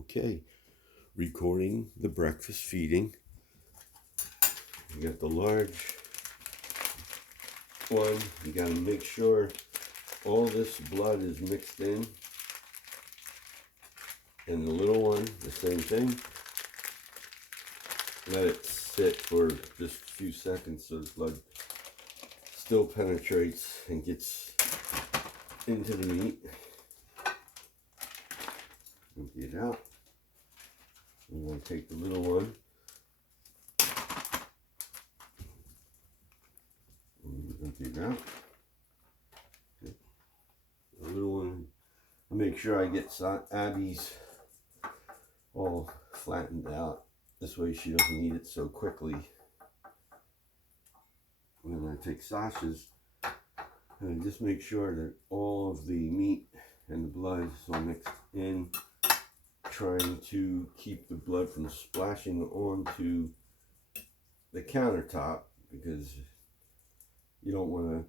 Okay, recording the breakfast feeding. You got the large one. You got to make sure all this blood is mixed in. And the little one, the same thing. Let it sit for just a few seconds so the blood still penetrates and gets into the meat. Empty it out. I'm going to take the little one and empty it out. Okay. The little one, I'll make sure I get Abby's all flattened out. This way she doesn't eat it so quickly. And then I take Sasha's and I just make sure that all of the meat and the blood is all mixed in, trying to keep the blood from splashing onto the countertop, because you don't want to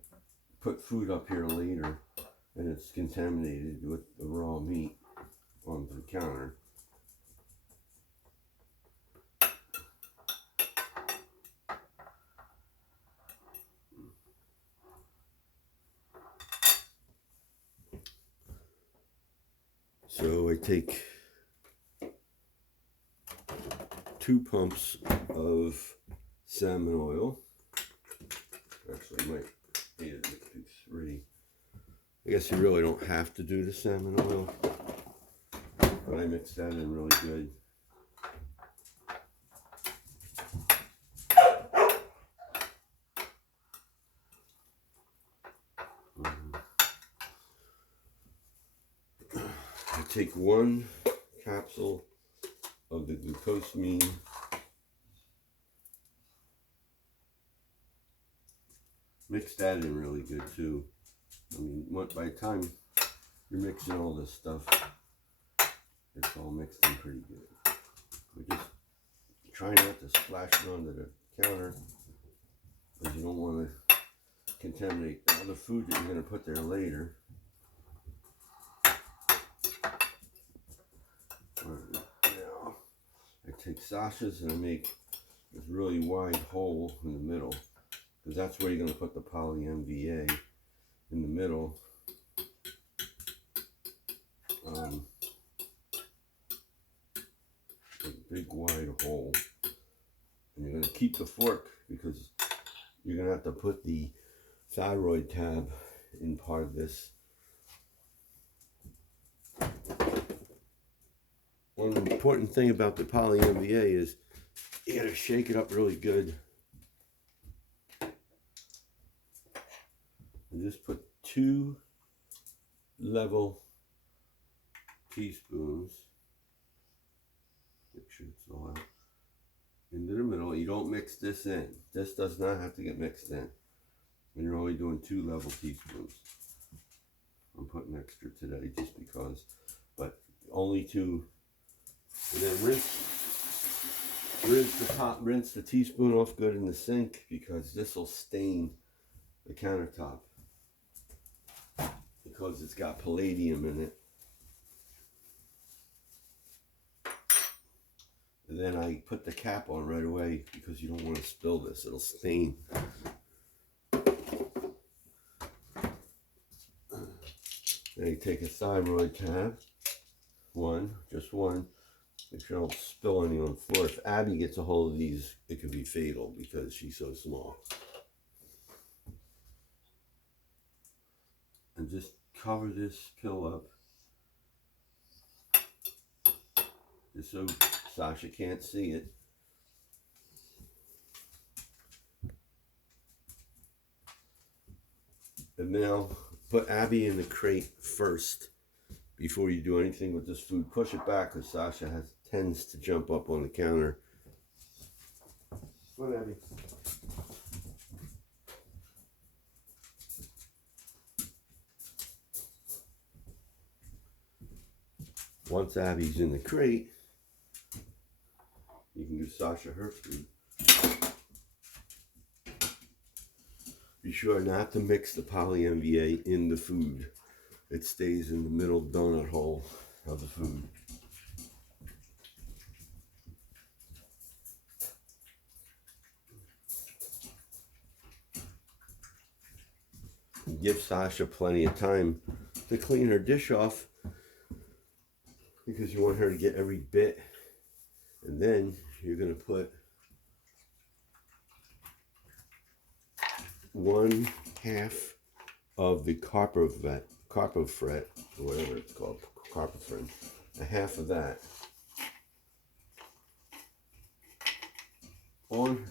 put food up here later and it's contaminated with the raw meat onto the counter. So I take 2 pumps of salmon oil. Actually, I might need it to do 3. I guess you really don't have to do the salmon oil, but I mix that in really good. I take 1 capsule of the glucosamine. Mix that in really good too. I mean, by the time you're mixing all this stuff, it's all mixed in pretty good. We just try not to splash it onto the counter, because you don't want to contaminate all the food that you're going to put there later. Now, I take Sasha's and I make this really wide hole in the middle, because that's where you're going to put the poly MVA, in the middle. A big wide hole. And you're going to keep the fork, because you're going to have to put the thyroid tab in part of this. One important thing about the poly MVA is you got to shake it up really good. And just put 2 level teaspoons. Make sure it's all out. Into the middle. You don't mix this in. This does not have to get mixed in. And you're only doing 2 level teaspoons. I'm putting extra today just because, but only 2. And then rinse the teaspoon off good in the sink, because this will stain the countertop, because it's got palladium in it. And then I put the cap on right away, because you don't want to spill this, it'll stain. Then I take a thyroid tab, just one. Make sure I don't spill any on the floor. If Abby gets a hold of these, it could be fatal because she's so small. And just cover this pill up, just so Sasha can't see it. And now put Abby in the crate first before you do anything with this food. Push it back, because Sasha tends to jump up on the counter. Come on, Abby. Once Abby's in the crate, you can give Sasha her food. Be sure not to mix the poly MVA in the food. It stays in the middle donut hole of the food. give Sasha plenty of time to clean her dish off, because you want her to get every bit. And then you're going to put 1/2 of the copper fret, or whatever it's called, copper fret, 1/2 of that on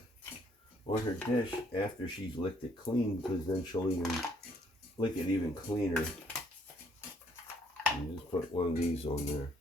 her dish after she's licked it clean, because then she'll even lick it even cleaner. And just put one of these on there.